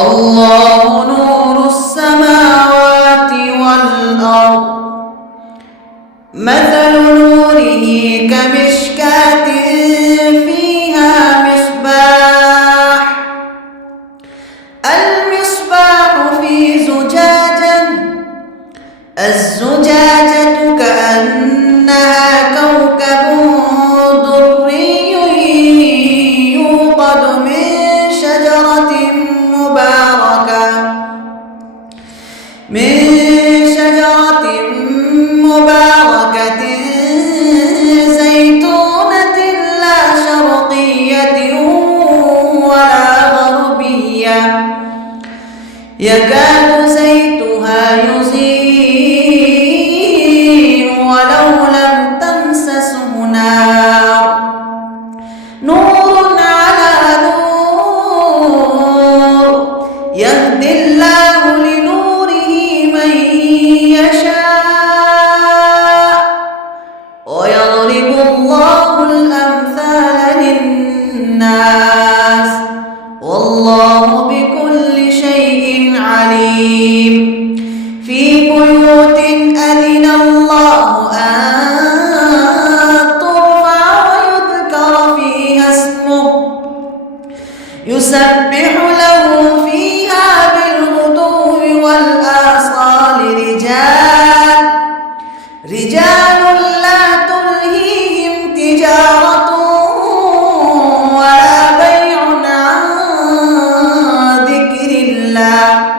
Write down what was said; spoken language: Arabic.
الله نور السماوات والأرض مثل نوره كمشكاة فيها مصباح المصباح في زجاجة الزجاجة كأنها كوكب دري يوقد من شجرة مباركة زيتونة لا شرقية ولا غربية يكاد زيتها يضيء ولو لم تمسسه نار نور على نور يهدي الله لنوره من يشاء ويضرب الله الأمثال للناس والله بكل شيء عليم في بيوت أذن الله أن ترفع ويذكر فيها اسمه يسبح له فيها بالغدو والآصال رجال لا تلهيهم تجارة ولا بيع عن ذكر الله